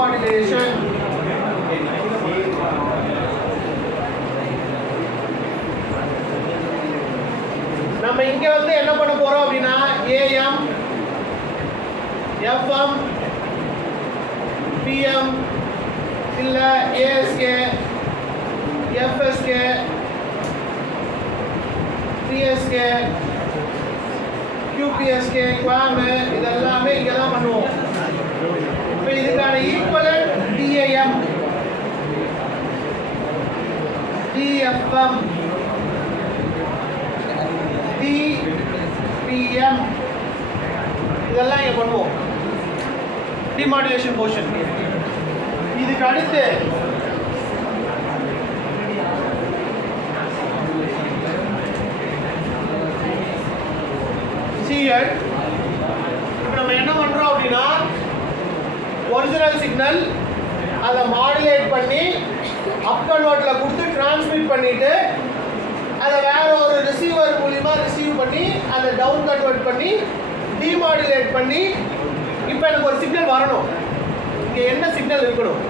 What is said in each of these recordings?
demodulation. நம்ம இங்க வந்து என்ன பண்ண போறோம் அப்படின்னா AM, FM, PM இல்ல ASK, FSK, PSK, QPSK, QAM இதெல்லாமே இங்க தான் பண்ணுவோம். இப்போ இதுக்கான ஈக்குவலன்ட் DAM, DFM, DPM இதெல்லாம் இங்க பண்ணுவோம். Demodulation portion. இதுக்கு அடுத்து CL. இப்போ நம்ம என்ன பண்றோம் அப்படின்னா ஒரிஜினல் சிக்னல் அதை மாடுலேட் பண்ணி அப் கன்வெர்ட்ல கொடுத்து டிரான்ஸ்மிட் பண்ணிட்டு அதை வேற ஒரு ரிசீவர் மூலியமா ரிசீவ் பண்ணி அதை டவுன் கன்வெர்ட் பண்ணி டிமாடுலேட் பண்ணி இப்போ எனக்கு ஒரு சிக்னல் வரணும். இங்கே என்ன சிக்னல் இருக்கணும்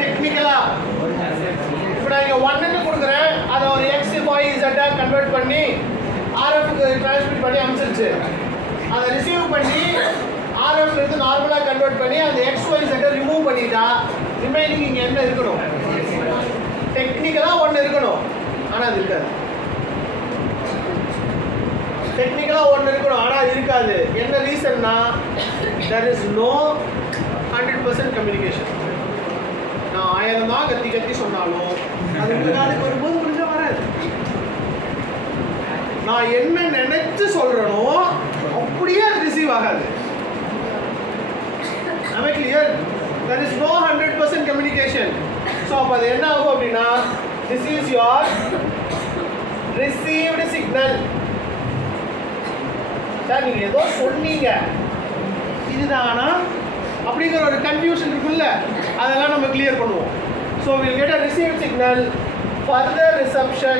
டெக்னிக்கலா? இப்போ நான் இங்கே 1ன்னு கொடுக்குறேன், அதை ஒரு X, Y, Z கன்வெர்ட் பண்ணி RFக்கு டிரான்ஸ்மிட் பண்ணி அனுப்பிச்சிருச்சு. அதை ரிசீவ் பண்ணி RFல இருந்து நார்மலாக கன்வெர்ட் பண்ணி அந்த XY Z ரிமூவ் பண்ணிட்டா ரிமைனிங் இங்கே என்ன இருக்கணும்? டெக்னிக்கலாக ஒன்று இருக்கணும், ஆனால் அது இருக்காது. டெக்னிக்கலாக ஒன்று இருக்கணும், ஆனால் அது இருக்காது. என்ன ரீசன்னா there is no 100% கம்யூனிகேஷன். நான் 1000 தான் கத்தி கத்தி சொன்னாலும் அது உங்களுக்கு வரும்போது புரிஞ்சா வராது. நான் என்ன நினைச்சு சொல்றேனோ அப்படியே அது ரிசீவ் ஆகாது. am I clear? there is no 100% communication. so அப்ப அது என்ன ஆகும் அப்படின்னா this is your received signal. Sir நீங்க ஏதோ சொன்னீங்க இதுதானா அப்படிங்கிற ஒரு கன்ஃபியூஷன் இருக்குல்ல, அதெல்லாம் நம்ம கிளியர் பண்ணுவோம். so we'll get a received signal. further reception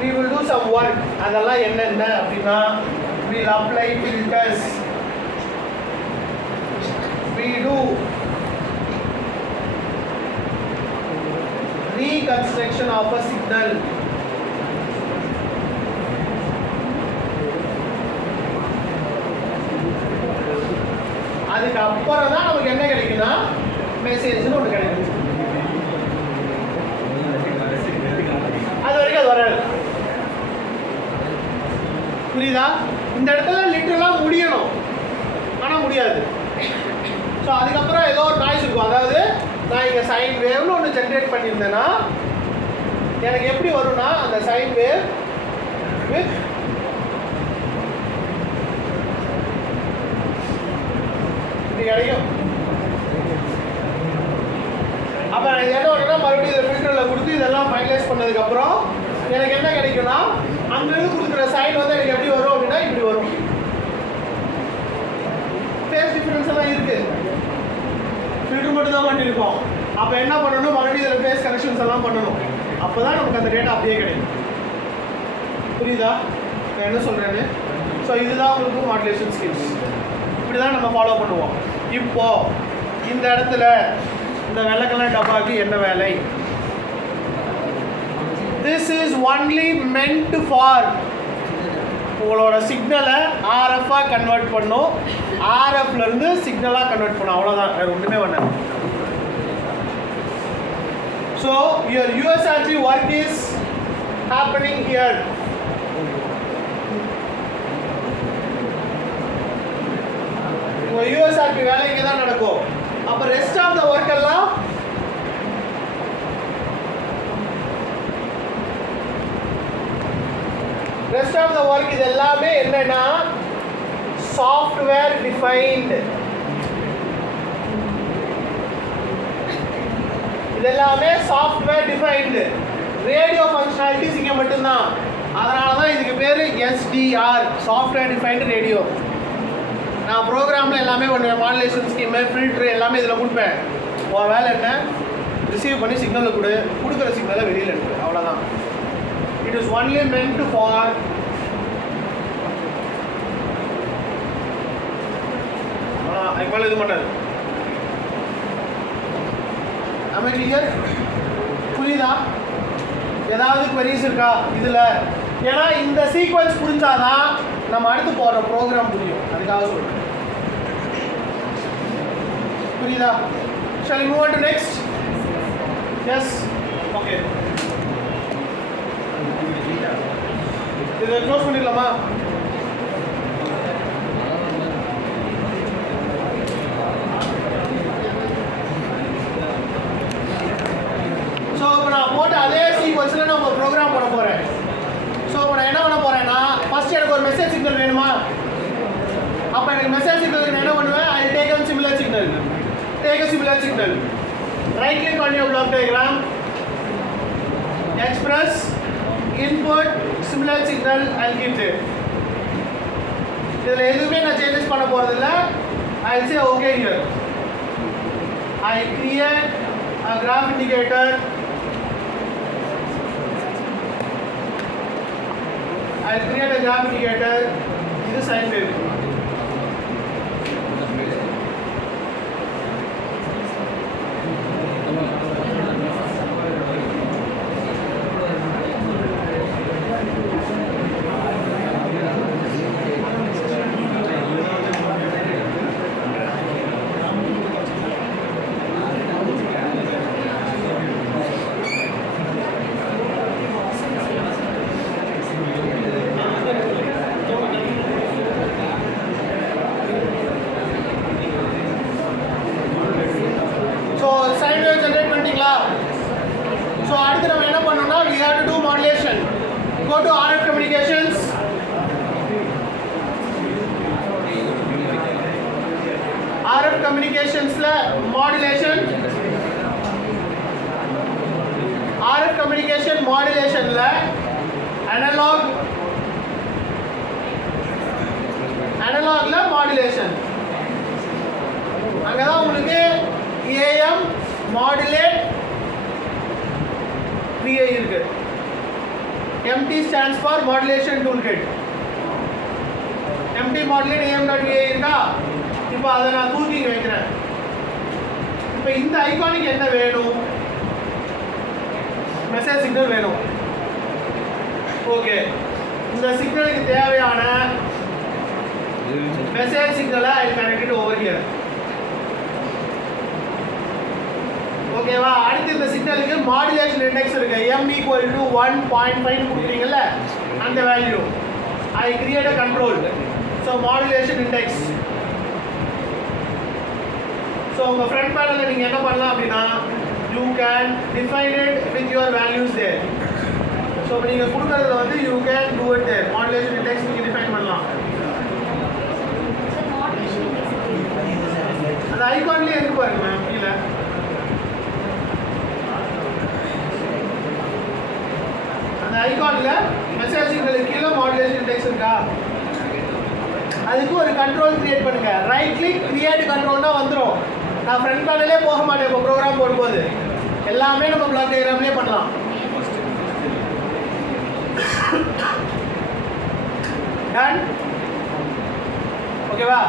we will do some work. அதெல்லாம் என்னென்ன அப்படின்னா we'll apply filters, we do reconstruction of a signal. அதுக்கு அப்புறம் தான் நமக்கு என்ன கிடைக்குன்னா மெசேஜ்னு ஒன்று கிடைக்கும். அது வரைக்கும் அது வராது. புரியுதா? இந்த இடத்துல லிட்டரலாக முடியணும், ஆனால் முடியாது. ஸோ அதுக்கப்புறம் ஏதோ ஒரு நாய்ஸ் இருக்கும். அதாவது நான் இங்கே சைன் வேவ்னு ஒன்று ஜென்ரேட் பண்ணியிருந்தேன்னா எனக்கு எப்படி வரும்னா அந்த சைன் வேவ் வித் இப்படி கிடைக்கும். அப்போ நான் என்ன பண்ணுறேன்னா மறுபடியும் இதை ஃபில்டரில் கொடுத்து இதெல்லாம் ஃபைனலைஸ் பண்ணதுக்கப்புறம் எனக்கு என்ன கிடைக்கும்னா அங்கேருந்து கொடுக்குற சைன் வந்து எனக்கு எப்படி வரும் அப்படின்னா இப்படி வரும். ஃபேஸ் டிஃப்ரென்ஸ் எல்லாம் இருக்குது, ஃபில்டர் மட்டும் தான் பண்ணியிருக்கோம். அப்போ என்ன பண்ணணும், மறுபடியும் இதில் ஃபேஸ் கனெக்ஷன்ஸ் எல்லாம் பண்ணணும். அப்போ தான் நமக்கு அந்த டேட்டா அப்படியே கிடைக்கும். புரியுதா நான் என்ன சொல்கிறேன்னு? ஸோ இதுதான் உங்களுக்கு மாடுலேஷன் ஸ்கில்ஸ். இப்படி தான் நம்ம ஃபாலோ பண்ணுவோம். இப்போது இந்த இடத்துல இந்த வெள்ளைக்கலர் டப்பாவுக்கு என்ன வேலை? This is only meant for உங்களோட சிக்னலை ஆர்எஃபாக கன்வெர்ட் பண்ணும், ஆர்எஃப்லேருந்து சிக்னலாக கன்வெர்ட் பண்ணும், அவ்வளோதான், வேறு ஒன்றுமே பண்ணாது. So your USRT work is happening here. உங்கள் USRT வேலை இங்கே தான் நடக்கும். அப்போ ரெஸ்ட் ஆஃப் த ஒர்க் எல்லாம் ரெஸ்ட் ஆஃப் த ஒர்க் இது எல்லாமே என்னன்னா சாஃப்ட்வேர் டிஃபைன்டு. இதெல்லாமே சாஃப்ட்வேர் டிஃபைன்டு. ரேடியோ ஃபங்க்ஷனாலிட்டிஸ் இங்கே மட்டும்தான். அதனால தான் இதுக்கு பேர் SDR, சாஃப்ட்வேர் டிஃபைன்டு ரேடியோ. நான் ப்ரோக்ராமில் எல்லாமே பண்ணுவேன், மாடுலேஷன் ஸ்கீமு, ஃபில்ட்ரு எல்லாமே இதில் கொடுப்பேன். உன் வேலை என்ன, ரிசீவ் பண்ணி சிக்னலை கொடுக்குற சிக்னலை வெளியில் எடுத்து, அவ்வளோதான். It is only meant for அதுக்கு மேலே இது பண்ணாது. நம்ம கிளியர் புரியுதா? ஏதாவது queries இருக்கா இதில்? ஏன்னா இந்த சீக்வன்ஸ் புரிஞ்சாதான் நம்ம அடுத்து போகிற ப்ரோக்ராம் புரியும், அதுக்காக சொல்கிறேன். புரியுதா? Shall we move on to next? Yes? Okay. இதை க்ளோஸ் பண்ணிடலாமா? ஸோ இப்போ நான் போட்ட அதே சீக்வன்ஸில் நான் உங்கள் ப்ரோக்ராம் பண்ண போகிறேன். ஸோ இப்போ நான் என்ன பண்ண போகிறேன்னா, ஃபஸ்ட் எனக்கு ஒரு மெசேஜ் சிக்னல் வேணுமா? அப்போ எனக்கு மெசேஜ் சிக்னலுக்கு நான் என்ன பண்ணுவேன்? I take a similar signal. Take a similar signal. Right click on your block diagram. Express input similar signal. I'll keep it. இதில் எதுவுமே நான் சேஞ்சஸ் பண்ண போகிறதில்ல. I'll say okay here. I create a graph indicator. I'll create a graph indicator. This is sine wave. Go to RF communications. RF communications modulation. RF communication modulation analog modulation. அங்கதான் உங்களுக்கு AM modulate PA இருக்கு. MT stands for modulation toolkit. MT modulate AM.va இருக்கா? இப்போ அதை நான் தூக்கி வைக்கிறேன். இப்போ இந்த ஐகானிக் என்ன வேணும்? மெசேஜ் சிக்னல் வேணும். ஓகே, இந்த சிக்னலுக்கு தேவையான மெசேஜ் சிக்னலை ஐ கனெக்டட் ஓவர் ஹியர். ஓகேவா? அடுத்து இந்த சிக்னலுக்கு மாடுலேஷன் இண்டெக்ஸ் இருக்கு. m = 1.5 கொடுக்குறீங்கல்ல, அந்த வேல்யூ ஐ create a control. So modulation index. So உங்கள் ஃப்ரண்ட் பேனலில் நீங்கள் என்ன பண்ணலாம் அப்படின்னா, you can define it with your values there. So இப்போ நீங்கள் கொடுக்குறதுல வந்து you can do it there. Modulation index நீங்கள் டிஃபைன் பண்ணலாம். அந்த ஐகான்லேயே இருக்கு பாருங்க மேம் கீழே. ஐகான்ல மெசேஜ் சிக்னலுக்கு கீழே மாடுலேஷன் இண்டெக்ஸ் இருக்கா? அதுக்கு ஒரு கண்ட்ரோல் கிரியேட் பண்ணுங்க. ரைட் கிளிக் கிரியேட் கண்ட்ரோல்னா வந்துடும். நான் ஃப்ரண்ட் பேனலே போக மாட்டேன். இப்போ ப்ரோக்ராம் போடும்போது எல்லாமே நம்ம பிளாக் டயக்ராம்லேயே பண்ணலாம். டன். ஓகேவா?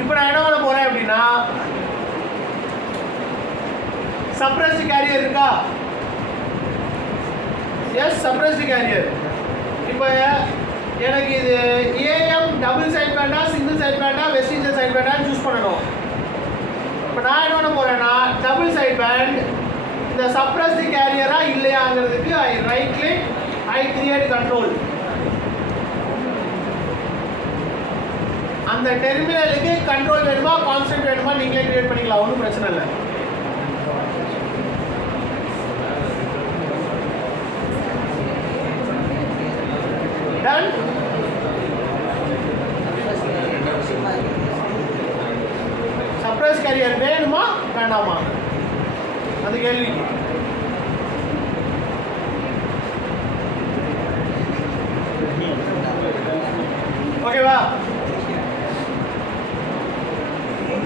இப்போ நான் என்ன பண்ண போறேன் அப்படின்னா, சப்ரஸ்ட் கேரியர் இருக்கா? Yes, suppressed carrier. இப்போ எனக்கு இது ஏஎம் டபுள் சைட் பேண்டா, சிங்கிள் சைட் பேண்டா, வெஸ்டிஜியல் சைட் பேண்டான்னு சூஸ் பண்ணணும். இப்போ நான் என்ன பண்ண போகிறேன்னா, டபுள் சைட் பேண்ட் இந்த சப்ரஸ்ட் கேரியரா இல்லையாங்கிறதுக்கு I right click, I create control. அந்த டெர்மினலுக்கு கண்ட்ரோல் வேணுமா கான்ஸ்டன்ட் வேணுமா நீங்களே கிரியேட் பண்ணிக்கலாம், ஒன்றும் பிரச்சனை இல்லை. டன். சப்ரஸ் கேரியர் வேணுமா வேண்டாமா அது கேள்வி. ஓகேவா?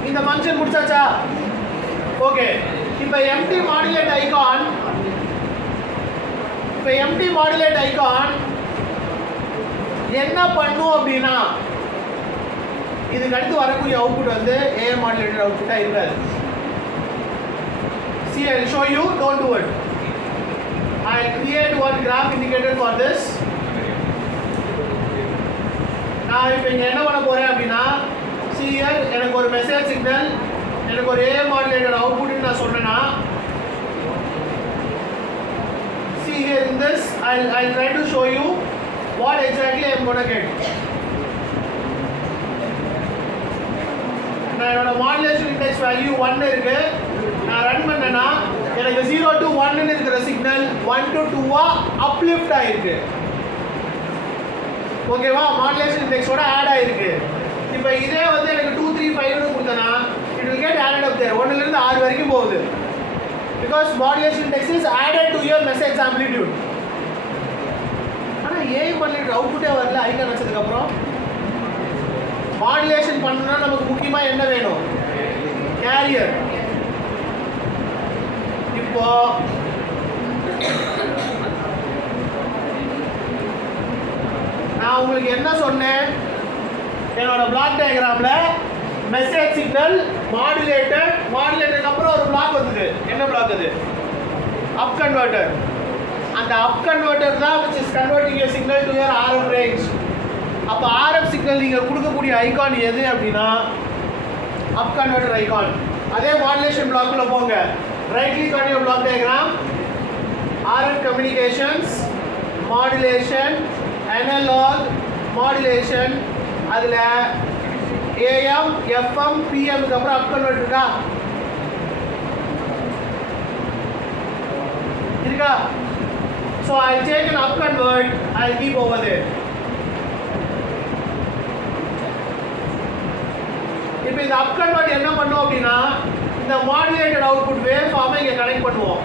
இந்த ஃபங்க்ஷன் முடிச்சாச்சா? ஓகே. இப்போ எம்டி மாடுலேட் ஐகான், இப்போ எம்டி மாடுலேட் ஐகான் என்ன பண்ணும் அப்படின்னா, இதுக்கு அடுத்து வரக்கூடிய அவுட்புட் வந்து ஏ மாடுலேட்டட் அவுட்புட்டாக இருக்காது. See, I'll show you, don't do it. I'll create one graph indicator for this. நான் இப்போ இங்கே என்ன பண்ண போகிறேன் அப்படின்னா, see here, எனக்கு ஒரு மெசேஜ் சிக்னல், எனக்கு ஒரு AM மாடுலேட்டட் அவுட்புட்னு நான் சொன்னேன்னா, see here in this, I'll try to show you what exactly I'm going to get. நான் என்னோட மாடுலேஷன் இண்டெக்ஸ் வேல்யூ 1 இருக்கு. நான் ரன் பண்ணேன்னா எனக்கு 0 to 1 இருக்கிற சிக்னல் 1 to 2 அப்லிஃப்ட் ஆயிருக்கு. ஓகேவா? மாடுலேஷன் இண்டெக்ஸோட ஆட் ஆயிருக்கு. இப்போ இதே வந்து எனக்கு 2 3 5 கொடுத்தனா it will get added up there. 1 ல இருந்து 6 வரைக்கும் போகுது. Because modulation index is added to your message amplitude. ஆனா ஏன் மாடுலேட்டர் அவுட்புட்டே வரல ஐகான் வச்சதுக்கு அப்புறம்? மாடுலேஷன் பண்ணனும்னா நமக்கு முக்கியமா என்ன வேணும்? கேரியர். இப்போ நான் உங்களுக்கு என்ன சொன்னேன்? என்னோட பிளாக் டயக்ராம்ல மெசேஜ் சிக்னல் மாடுலேட்டட் அப்புறம் ஒரு பிளாக் வந்தது. என்ன பிளாக் அது? அப் கன்வெர்ட்டர். அந்த அப் கன்வெர்ட்டர் தான் which is converting your signal to your RF range. அப்போ RF சிக்னல் நீங்கள் கொடுக்கக்கூடிய ஐகான் எது அப்படின்னா அப் கன்வெர்ட்டர் ஐகான். அதே மாடுலேஷன் பிளாக்குள்ள போங்க. Right click on your block diagram, RF communications, modulation, analog, modulation, அதில் AM, FM, PM அப்புறம் அப் கன்வெர்ட்டர் இருக்கா? இருக்கா? So I'll take an up convert, I'll keep over there. இப்போ இந்த அப் கன்வெர்ட் என்ன பண்ணும் அப்படின்னா இந்த மாடுலேட்டட் அவுட்புட் வேவ் ஃபார்மை இங்கே கனெக்ட் பண்ணுவோம்.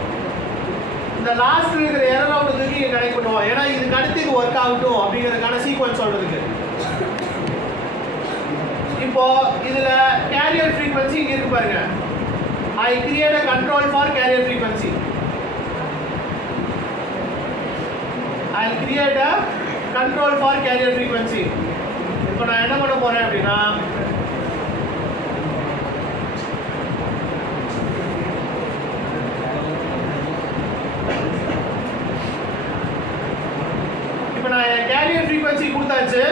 இந்த லாஸ்ட் இருக்கிற எரர் அவுட்புட்டுக்கு இங்கே கனெக்ட் பண்ணுவோம். ஏன்னா இதுக்கு அடுத்து இது ஒர்க் ஆகட்டும் அப்படிங்கிறதுக்கான சீக்வன்ஸ் சொல்றதுக்கு. இப்போ இதுல கேரியர் ஃப்ரீக்வன்சி இங்க இருக்கு பாருங்க. I create a control for carrier frequency. I'll create a control for carrier frequency. இப்போ நான் என்ன பண்ண போறேன் அப்படின்னா இப்போ நான் கேரியர் ஃப்ரீக்வன்சி கொடுத்தாச்சு.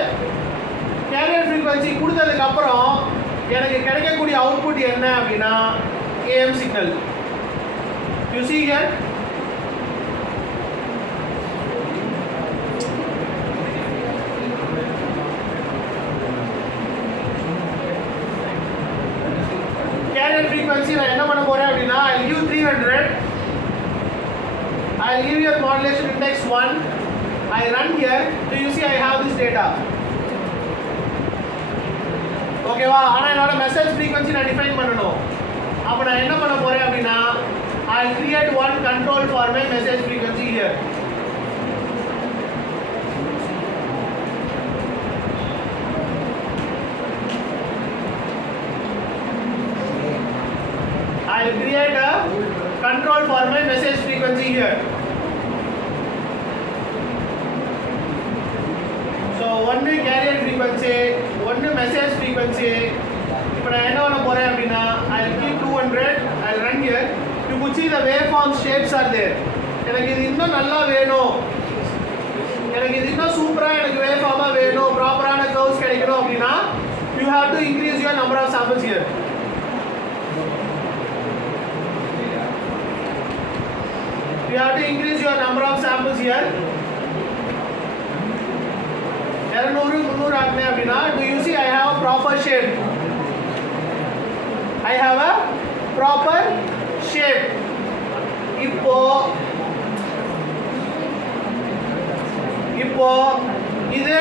கேரியர் ஃப்ரீக்வன்சி கொடுத்ததுக்கு அப்புறம் எனக்கு கிடைக்கக்கூடிய அவுட்புட் என்ன அப்படின்னா AM signal. You see here, carrier frequency நான் என்ன பண்ண போறேன் அப்படின்னா I'll give 300. I'll give your modulation index 1. I run here. Do you see I have this data? ஓகேவா? ஆனால் என்னோட மெசேஜ் ஃப்ரீக்வன்சி நான் டிஃபைன் பண்ணணும். அப்போ நான் என்ன பண்ண போறேன் அப்படின்னா I'll create one control for my message frequency here. I'll create a control for my message frequency here. So one carrier frequency, one message frequency. இப்போ நான் என்ன பண்ண போறேன் அப்படின்னா I'll keep 200. I'll run here. You could see the waveform shapes are there. எனக்கு இது இன்னும் நல்லா வேணும், எனக்கு இது இன்னும் சூப்பரா எனக்கு வேவ்ஃபார்மா வேணும், ப்ராப்பரான கர்வ்ஸ் கிடைக்கணும் அப்படின்னா you have to increase your number of samples here. You have to increase your number of samples here. 200 300 ஆக்குனே அப்படின்னா do you see I have a proper shape? I have a proper shape. இப்போ இது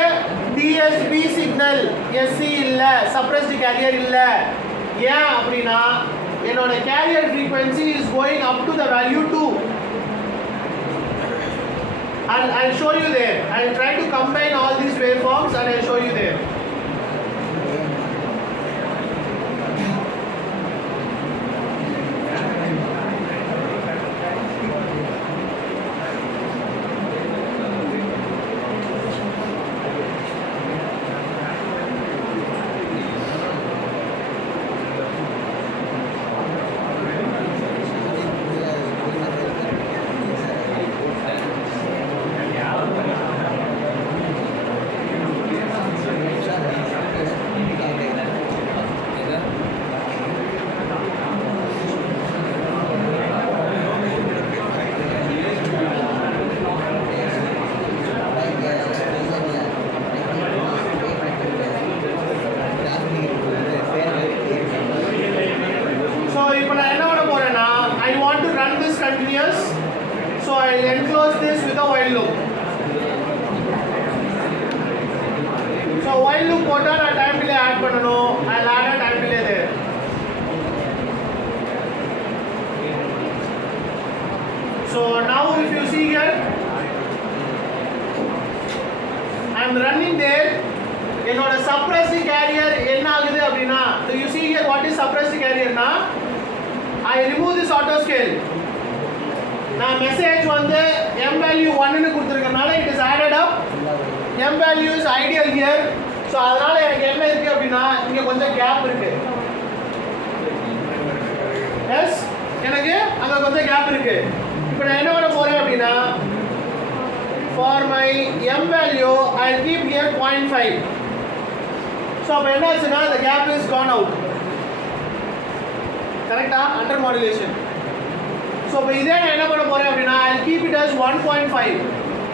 DSB signal, SC இல்ல, suppressed carrier இல்ல. ஏன் அப்படின்னா என்னோட carrier frequency is going up to the value 2. I'll show you there. I'll try to combine all these waveforms and I'll show you there. I'll enclose this with a while loop. So while loop போட்டா நான் time delay add பண்ணனும். I'll add a time delay there. So now if you see here, I'm running there. என்னோட suppressing carrier என்ன ஆகுது அப்படினா, do you see here what is suppressing carrier na? I remove this auto scale. நான் message வந்து m value 1 ன்னு கொடுத்திருக்கனால it is added up. m value is ideal here. So அதனால எனக்கு என்ன இருக்கு அப்படினா, இங்க கொஞ்சம் கேப் இருக்கு. yes, எனக்கு அங்க கொஞ்சம் கேப் இருக்கு. இப்போ நான் என்ன பண்ண போறேன் அப்படினா, for my m value I'll keep here 0.5. so அப்ப என்ன ஆச்சுனா the gap is gone out. கரெக்ட்டா? under modulation. so இப்போ இதே நான் என்ன பண்ண போறேன் அப்படினா, I'll keep it as 1.5.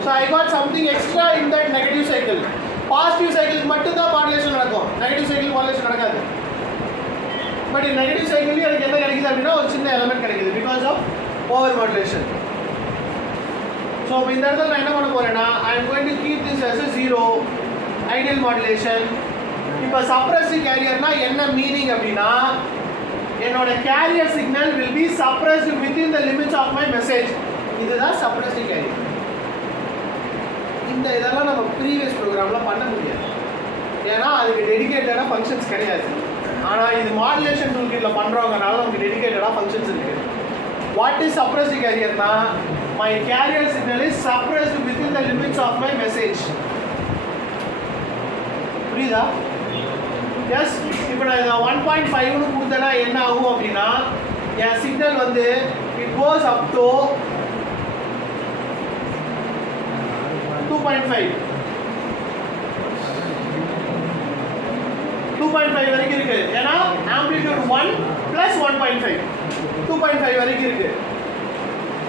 so I got something extra in that negative cycle. positive cycle மட்டும் தான் modulation நடக்கும், negative cycle modulation நடக்காது. but in negative cycle எனக்கு என்ன கிடைக்குது அப்படினா, ஒரு சின்ன element கிடைக்குது because of over modulation. so இப்போ இந்த இடத்துல நான் என்ன பண்ண போறேன்னா, I am going to keep this as a 0 ideal modulation. இப்போ suppressive carrier னா என்ன மீனிங் அப்படினா, என்னோட carrier signal will be suppressed within the limits of my message. இதுதான் suppressive carrier. இந்த இதெல்லாம் நம்ம previous programல பண்ண முடியாது, ஏன்னா அதுக்கு டெடிகேட்டடா ஃபங்க்ஷன்ஸ் கிடையாது. ஆனா இது மாடுலேஷன் டூல்கிட்ல பண்றவங்கனால நமக்கு டெடிகேட்டடா ஃபங்க்ஷன்ஸ் இருக்கு. what is suppressive carrier னா, my carrier signal is suppressed within the limits of my message. புரியுதா? yes. இப்போ நான் இத 1.5 னு கொடுத்தனா என்ன ஆகும் அப்படினா, என் சிக்னல் வந்து it goes up to 2.5 வரைக்கும் இருக்கு. ஏன்னா ஆம்ப்ளிட்யூட் 1 plus 1.5 2.5 வரைக்கும் இருக்கு.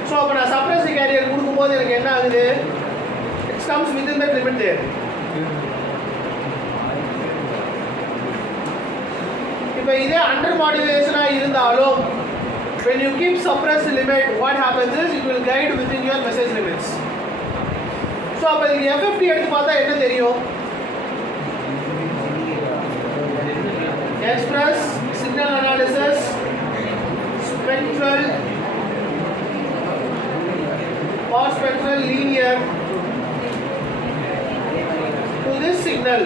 so அப்ப நான் suppressive carrier கொடுக்கும்போது எனக்கு என்ன ஆகுது, it comes within that limit there. இப்போ இதே under modulation இருந்தாலும், when you keep suppressed limit, what happens is it will guide within your message limits. so அப்ப இந்த FFT எடுத்து பார்த்தா என்ன தெரியும், express signal analysis spectral or spectral linear to this signal.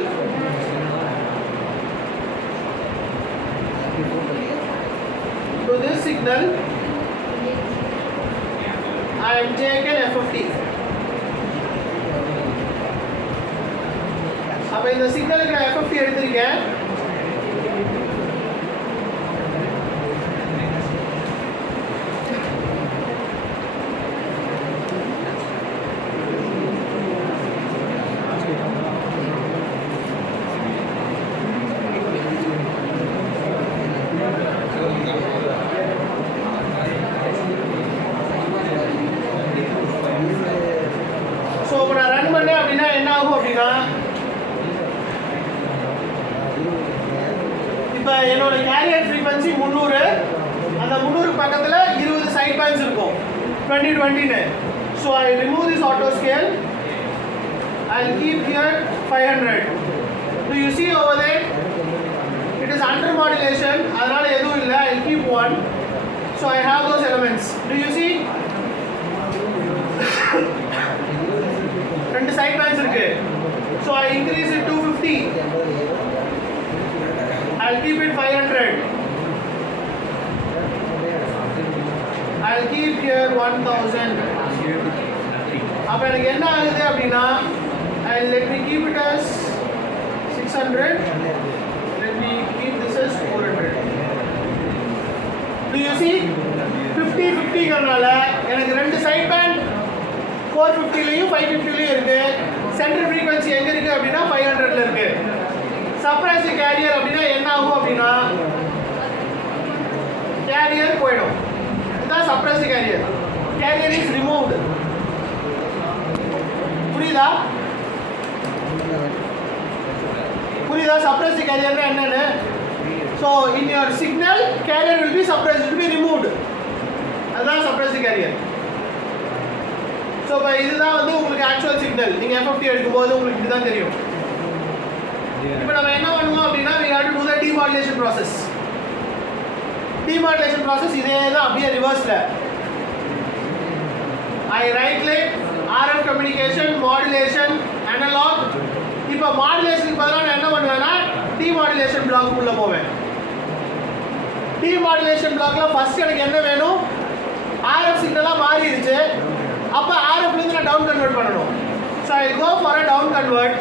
To this signal I am taken FFT. அப்ப இந்த சிக்னலுக்கு நான் FFT எடுத்திருக்கேன். ஸோ இப்போ நான் ரன் பண்ணேன் அப்படின்னா என்ன ஆகும் அப்படின்னா, இப்போ என்னோட கேரியர் ஃப்ரீக்வன்சி 300, அந்த 300 பக்கத்தில் 20 சைட் பாயிண்ட்ஸ் இருக்கும் 20-20ன்னு. So I remove this auto scale, I keep here 500. Do you see over there it is under modulation, அதனால எதுவும் இல்லை. I keep 1. So I have those elements. Do you see ரெண்டு side points இருக்கு. So I increase it 250. I'll keep it 500. I'll keep here 1000. அப்ப எனக்கு என்ன ஆகுது அப்படின்னா, let me keep it as 600. Let me keep this as 400. Do you see 50-50 கறனால எனக்கு ரெண்டு side pant 450 லயும் 550 லயும் இருக்கு. சென்டர் ஃப்ரீக்வன்சி எங்க இருக்கு அப்படின்னா 500 ல இருக்கு. சப்ரசிவ் கேரியர் அப்படின்னா என்ன ஆகும் அப்படின்னா, கேரியர் போயிடும். இதுதான் suppressive carrier. Carrier is removed. புரியுதா? புரியுதா சப்ரசிவ் கேரியர்னா என்னன்னு? So in your signal carrier will be suppressed, will be removed. அதுதான் சப்ரசிவ் கேரியர். இப்போ இதுதான் வந்து உங்களுக்கு ஆக்சுவல் சிக்னல். நீங்கள் FFT எடுக்கும்போது உங்களுக்கு இதுதான் தெரியும். இப்போ நம்ம என்ன பண்ணுவோம் அப்படின்னா we have to do the demodulation process. Demodulation process இதே தான் அப்படியே ரிவர்ஸ்ல. I right click RF communication modulation analog. இப்போ மாடுலேஷனுக்கு பதிலாக நான் என்ன பண்ணுவேன்னா demodulation block உள்ள போவேன். demodulation blockல ஃபர்ஸ்ட் எனக்கு என்ன வேணும், RF சிக்னலா மாறிடுச்சு. அப்போ RF ல இருந்து நான் டவுன் கன்வெர்ட் பண்ணணும். So I go for a down convert.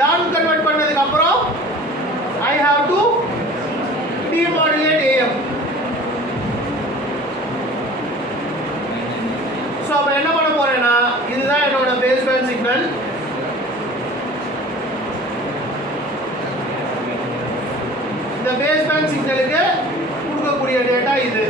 down convert பண்ணதுக்கு அப்புறம் I have to demodulate AM. So அப்ப என்ன பண்ண போறேன்னா இதுதான் என்னோட பேஸ் பேண்ட் சிக்னல். இந்த பேஸ் பேண்ட் சிக்னலுக்கு கொடுக்கக்கூடிய டேட்டா இது.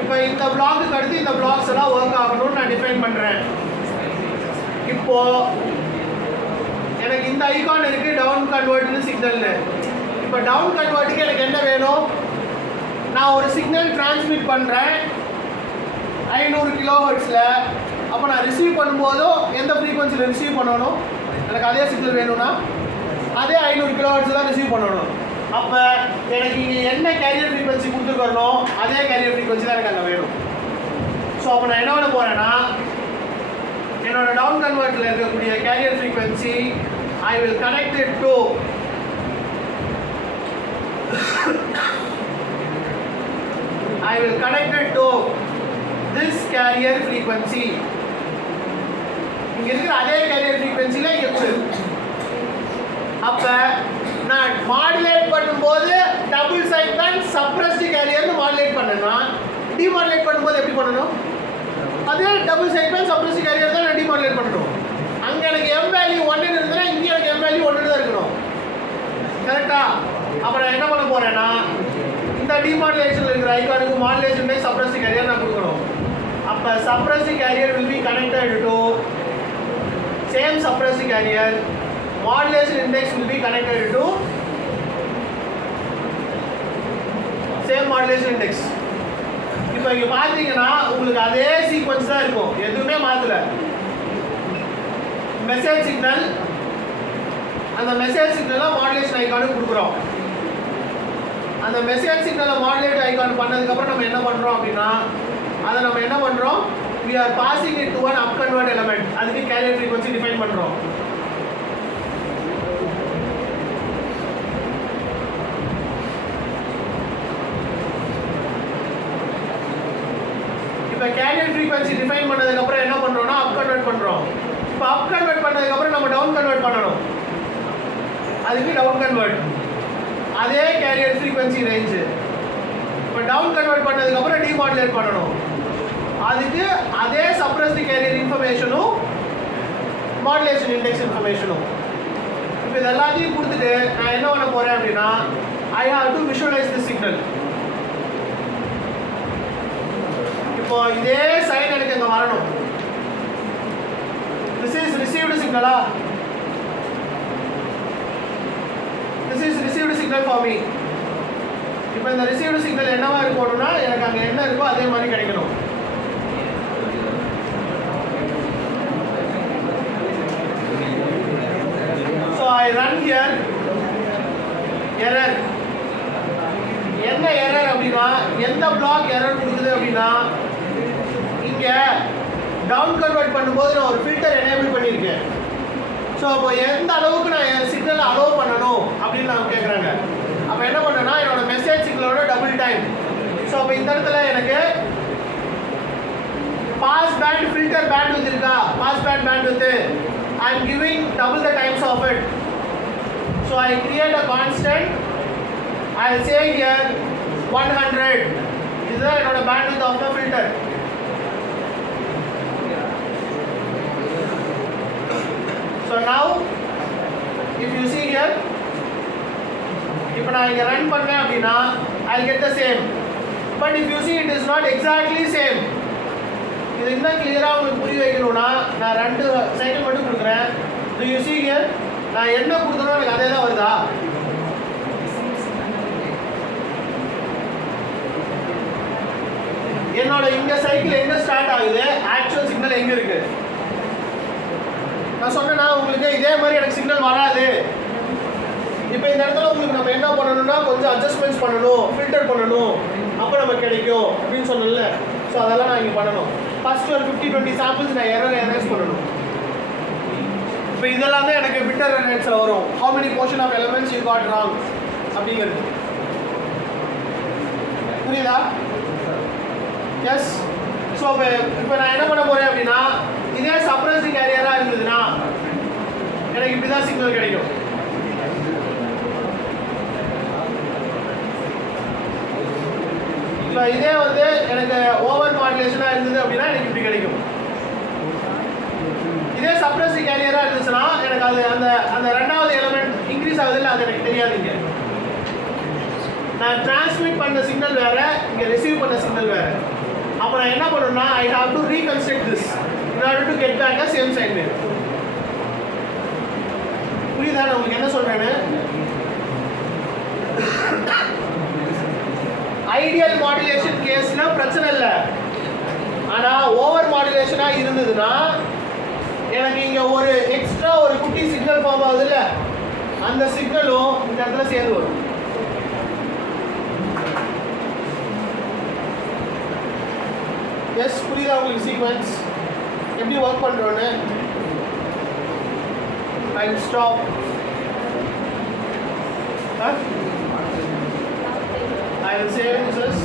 இப்போ இந்த பிளாக்கு அடுத்து இந்த பிளாக்ஸ் எல்லாம் ஒர்க் ஆகணும்னு நான் டிஃபைன் பண்றேன். இப்போ எனக்கு இந்த ஐகான் இருக்கு டவுன் கன்வெர்ட்னு சிக்னல்னு. இப்போ டவுன் கன்வெர்ட்டுக்கு எனக்கு என்ன வேணும், நான் ஒரு சிக்னல் டிரான்ஸ்மிட் பண்ணுறேன் 500 கிலோஹெர்ட்ஸில். அப்போ நான் ரிசீவ் பண்ணும்போதும் எந்த ஃப்ரீக்வன்சியில் ரிசீவ் பண்ணணும், எனக்கு அதே சிக்னல் வேணும்னா அதே 500 கிலோஹெர்ட்ஸ் தான் ரிசீவ் பண்ணணும். அப்போ எனக்கு இங்கே என்ன கேரியர் ஃப்ரீக்வன்சி கொடுத்துருக்கணும் அதே கேரியர் ஃப்ரீக்வன்சி தான் எனக்கு அங்கே வேணும். ஸோ அப்போ நான் என்ன பண்ண போகிறேன்னா என்னோட டவுன் கன்வெர்ட்டில் இருக்கக்கூடிய carrier frequency I will connect it to this carrier frequency. இங்க இருக்கிற அதே கேரியர் ஃப்ரீக்வன்சில எக்ஸ். அப்ப நான் மாடுலேட் பண்ணும்போது டபுள் சைட் பேண்ட் சப்ரஸ்ட் கேரியர்னு மாடுலேட் பண்ணேன்னா டிமாடுலேட் பண்ணும்போது எப்படி பண்ணணும், அதே double side band suppressed carrier தான் நான் டிமாடுலேட் பண்ணணும். அங்க எனக்கு m வேல்யூ 1 இருந்ததுன்னா இங்க எனக்கு m வேல்யூ 1 தான் இருக்கணும். கரெக்ட்டா? அப்ப நான் என்ன பண்ண போறேன்னா இந்த டிமாடுலேஷன்ல இருக்கிற ஐகானுக்கு மாடுலேஷன் பை சப்ரஸ்ட் கேரியர் நான் கொடுக்கணும். அப்ப suppressed carrier will be connected to same suppressed carrier, modulation index will be connected to same modulation index. இப்போ இங்க பாத்தீங்கன்னா உங்களுக்கு அதே சீக்வென்ஸ் தான் இருக்கும், எதுவுமே மாத்தல. மெசேஜ் சிக்னல், அந்த மெசேஜ் சிக்னலை மாடுலேஷன் ஐகானுக்கு கொடுக்குறோம். அந்த மெசேஜ் சிக்னலை மாடுலேட் ஐகான் பண்ணதுக்கு அப்புறம் நம்ம என்ன பண்றோம் அப்படின்னா அதை நம்ம என்ன பண்றோம், we are passing it to an up convert element. அதுக்கு carrier frequency define பண்றோம். இப்போ carrier frequency define பண்ணதுக்கு அப்புறம் என்ன பண்றோம்னா up convert பண்றோம். இப்போ up convert பண்ணதுக்கு அப்புறம் நம்ம down convert பண்ணனும். அதுக்கு down convert. அதே carrier frequency range. இப்போ down convert பண்ணதுக்கு அப்புறம் demodulate பண்ணனும். அதுக்கு அதே சப்ரஸ்ட் கேரியர் இன்ஃபர்மேஷனும் மாடுலேஷன் இண்டெக்ஸ் இன்ஃபர்மேஷனும். இப்போ இது எல்லாத்தையும் கொடுத்துட்டு நான் என்ன பண்ண போறேன் அப்படின்னா I have to visualise the signal. இப்போ இதே சைன் எனக்கு இங்க வரணும். திஸ் இஸ் ரிசீவ்டு சிக்னலா, this is received signal for me. இப்போ இந்த ரிசீவ்டு சிக்னல் என்னவா இருக்கணும்னா எனக்கு அங்க என்ன இருக்கோ அதே மாதிரி கிடைக்கணும். I run here, error. என்ன எரர் அப்படின்னா எந்த பிளாக் எரர் கொடுக்குது அப்படின்னா இங்க டவுன் கன்வெர்ட் பண்ணும்போது நான் ஒரு ஃபில்டர் எனேபிள் பண்ணியிருக்கேன். ஸோ அப்போ எந்த அளவுக்கு நான் என் சிக்னலை அலோவ் பண்ணணும் அப்படின்னு நான் கேட்குறாங்க. அப்போ என்ன பண்ணேன்னா என்னோட மெசேஜ் சிக்னலோட டபுள் டைம். ஸோ அப்போ இந்த இடத்துல எனக்கு பாஸ் பேண்ட் ஃபில்டர் பேண்ட் இருக்கா, pass band band I am giving double the times of it. So I create a constant. I will say here 100. This is the bandwidth of the filter. So now, if you see here, if I run பண்ணேன் அப்படின்னா I will get the same. But if you see, it is not exactly same. இது இன்னும் கிளியரா உங்களுக்கு புரிய வைக்கணும்னா நான் ரெண்டு சைக்கிள் மட்டும் கொடுக்குறேன். Do you see here? நான் என்ன கொடுத்தனோ எனக்கு அதே தான் வருதா? என்னோட இங்க சைக்கிள் எங்க ஸ்டார்ட் ஆகுது, ஆக்சுவல் சிக்னல் எங்க இருக்கு. நான் சொன்னேன்னா உங்களுக்கு இதே மாதிரி எனக்கு சிக்னல் வராது. இப்போ இந்த இடத்துல உங்களுக்கு நம்ம என்ன பண்ணணும்னா கொஞ்சம் அட்ஜஸ்ட்மெண்ட்ஸ் பண்ணணும், ஃபில்டர் பண்ணணும், அப்போ நமக்கு கிடைக்கும் அப்படின்னு சொன்னல. ஸோ அதெல்லாம் நான் இங்கே பண்ணணும். ஃபர்ஸ்ட் ஒரு 50-20 சாம்பிள்ஸ் நான் எரேஸ் பண்ணணும். இப்போ இதெல்லாம் தான் எனக்கு பிட் எரர் ரேட்ஸில் வரும். How many portion of elements you got wrong அப்படிங்கிறது. புரியுதா? எஸ். ஸோ இப்போ நான் என்ன பண்ண போகிறேன் அப்படின்னா, இதே சப்ரஸிங் கேரியராக இருந்ததுன்னா எனக்கு இப்படி தான் சிக்னல் கிடைக்கும். இப்போ இதே வந்து எனக்கு ஓவர் மாடுலேஷனாக இருந்தது அப்படின்னா எனக்கு இப்படி கிடைக்கும். இதே சப்ரஸிங் கேரியராக இருந்துச்சுன்னா எனக்கு அது அந்த அந்த ரெண்டாவது எலிமெண்ட் இன்க்ரீஸ் ஆகுது இல்லை, அது எனக்கு தெரியாதுங்க. நான் டிரான்ஸ்மிட் பண்ண சிக்னல் வேற, இங்கே ரிசீவ் பண்ண சிக்னல் வேற. அப்போ நான் என்ன பண்ணணும்னா ஐ have to reconstruct this in order to get back a same sine wave. புரியுதா நான் உங்களுக்கு என்ன சொல்றேன்னு? ஐடியல் மாடுலேஷன் கேஸ்ல பிரச்சனை இல்லை. ஆனா ஓவர் மாடுலேஷனா இருந்ததுன்னா எனக்கு இங்க ஒரு எக்ஸ்ட்ரா ஒரு குட்டி சிக்னல் ஃபார்ம் ஆகுது இல்ல, அந்த சிக்னலும் இந்த இடத்துல சேர்ந்து வரும். எஸ், புரியுதா உங்களுக்கு சீக்வென்ஸ் எப்படி work பண்றோன்னு? I will stop. I will say this as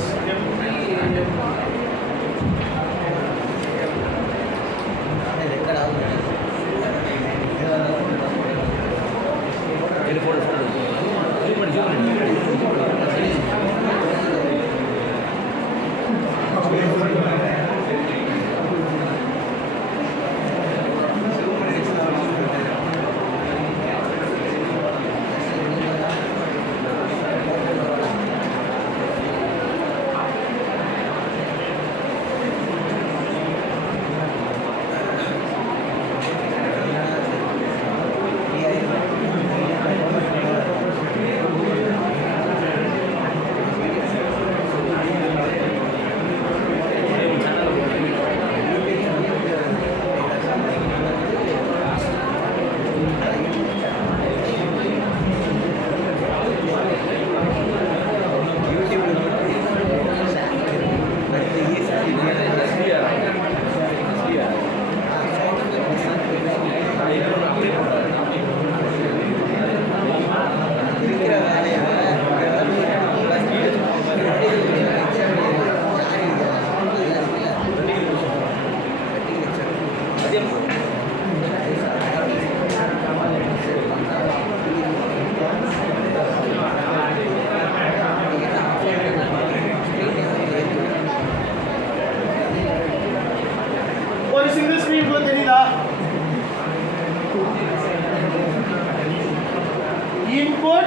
input,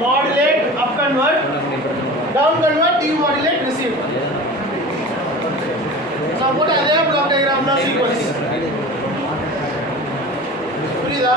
modulate, up convert, down convert, demodulate, receive. So put a block diagram now sequence. புரியுதா?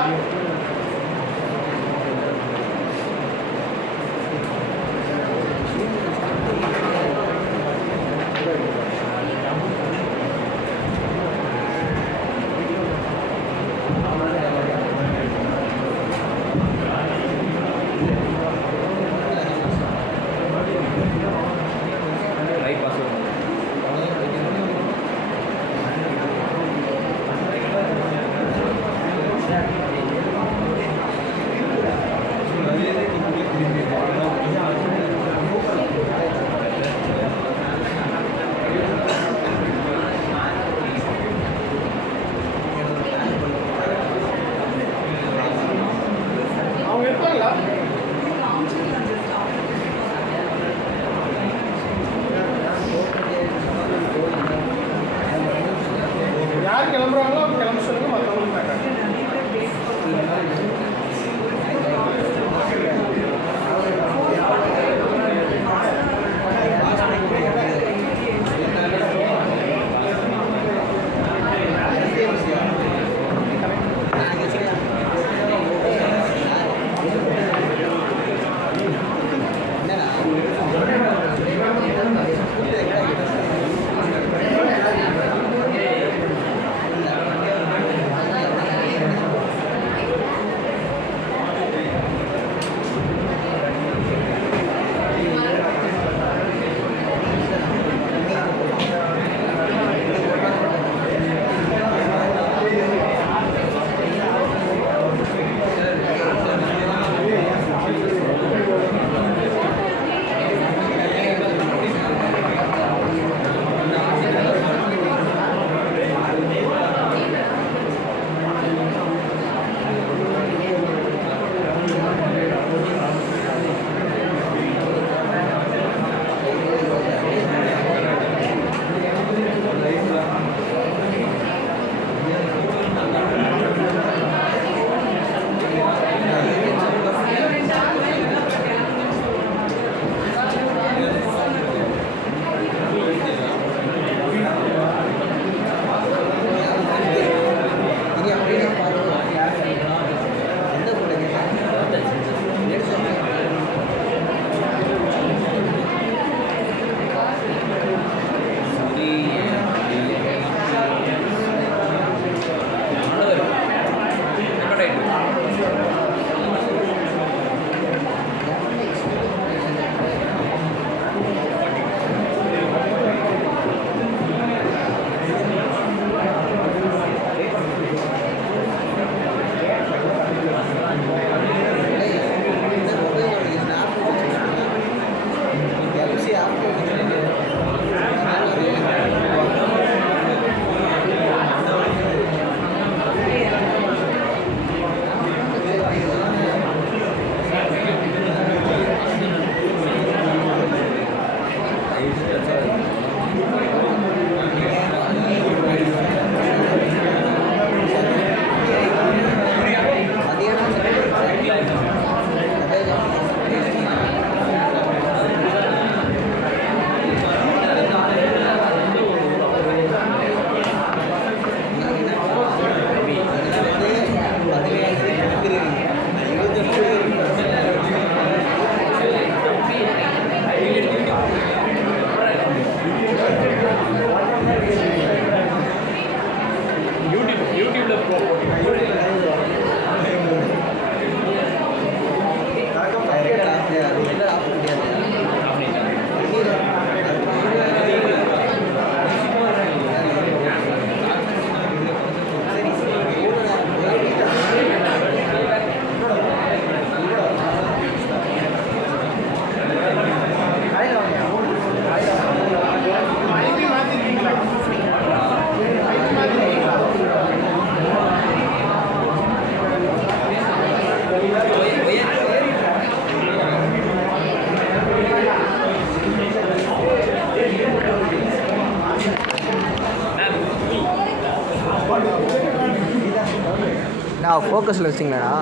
ஃபோக்கஸில் வச்சிங்களா?